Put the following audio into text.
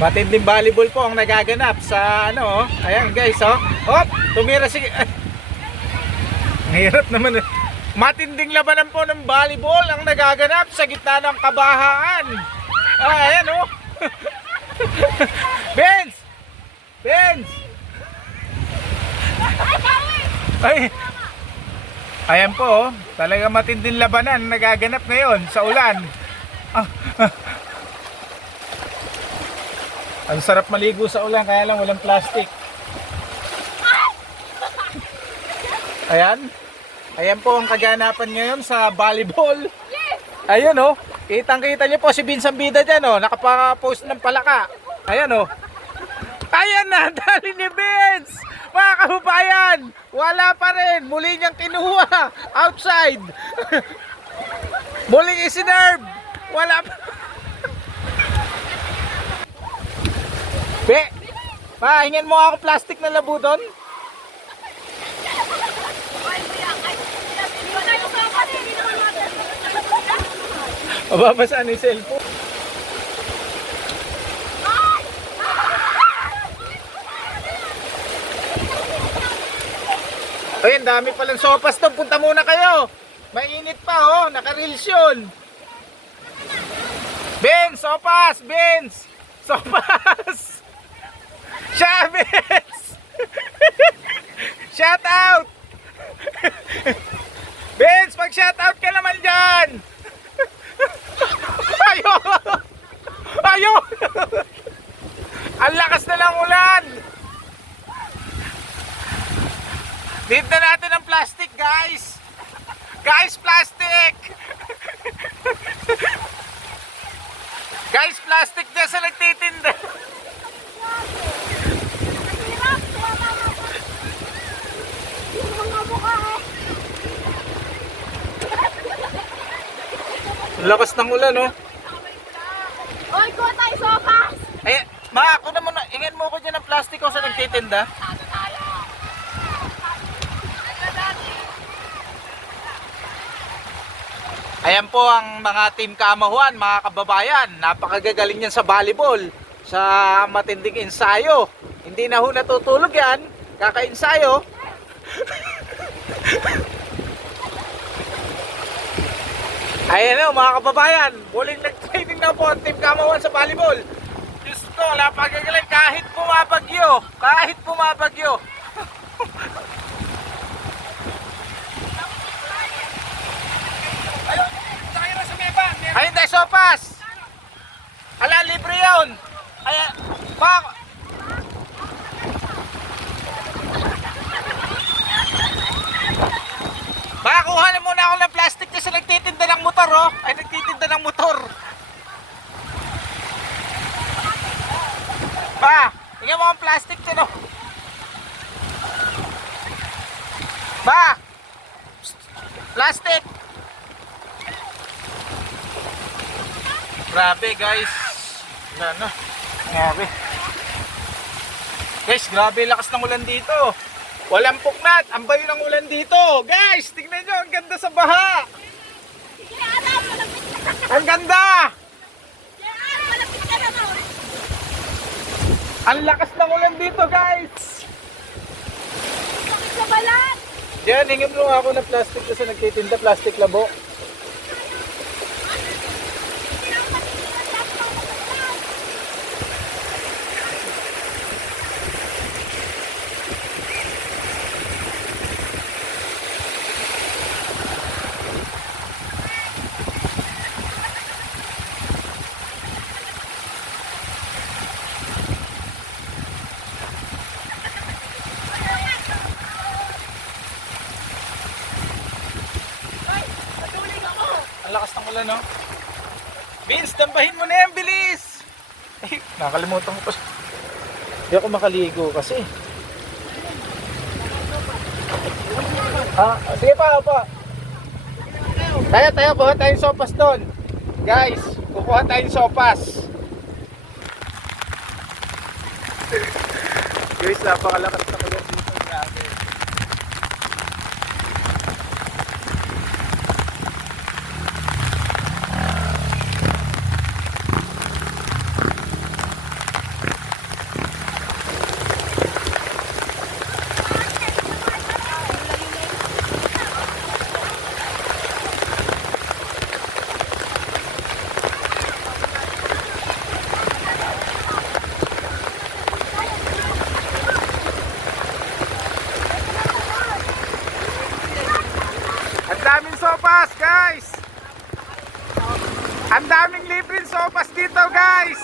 Matinding volleyball po ang nagaganap sa ano, ayan guys, oh. Hop, tumira si Ang hirap naman. Matinding labanan po ng volleyball ang nagaganap sa gitna ng kabahaan. Ayan, oh. Benz! Benz! Ay. Ayan po, oh. Talaga matinding labanan nagaganap ngayon sa ulan. Ang sarap maligo sa ulan, kaya lang walang plastic. Ayan. Ayan po ang kaganapan ngayon sa volleyball. Ayun, oh. Kitang-kita niyo po si Vince Ambida dyan, oh. Nakapa-post ng palaka. Ayan, oh. Ayan na, dali ni Vince. Mga kababayan, wala pa rin. Muli niyang kinuha. Outside. Muling isinerve. Wala pa. Be, hingin mo ako plastic na labuton. Mababasaan yung cellphone. Ayun, dami palang sopas to. Punta muna kayo. Mainit pa, oh. Naka-reels yun. Benz, sopas! Benz! Sopas! Siya, Benz! Shout out! Benz, mag-shout out ka naman dyan! Ayun! Ayun! Ang lakas na lang ulan! Need na natin ang plastic, guys! Guys, plastic! Guys, plastic na sa nagtitinda! Lakas ng ulan, oh. Oy, kuha tayo sopas! Eh, ma, ako naman, ingin mo ko dyan ng plastic ko sa nagtitinda. Ayan po ang mga team Kaamahuan, mga kababayan. Napakagagaling yan sa volleyball. Sa matinding ensayo. Hindi na ho natutulog yan. Kaka-ensayo. Ayan o mga kababayan. Muling nag-training na po ang team Kaamahuan sa volleyball. Diyos ko, napakagagaling kahit bumabagyo. Kahit bumabagyo. Ayun tayo sopas. Ala, libre yun. Ayan, bak. Baka kuha na muna ako ng plastic kasi nagtitinda ng motor, oh. Ay, nagtitinda ng motor. Ba, tingnan mo ang plastic dyan, oh. Ba, plastic. Grabe guys. Wala na. Grabe. Guys, grabe lakas ng ulan dito. Walang puknat. Ang bayo ng ulan dito. Guys, tignan nyo. Ang ganda sa baha. Ang ganda. Ang lakas ng ulan dito guys. Diyan, hingin mo ako ng plastic kasi nagtitinda. Plastic labo. Ang lakas ng ulan, no? Vince, dambahin mo na yan, bilis! Eh, nakalimutan ko pa. Hindi ako makaligo kasi. Sige pa. Tayo, kuha tayong sopas doon. Guys, kukuha tayong sopas. Guys, napakalakas na ulan dito. Grabe. Ang daming libreng sopas dito, guys.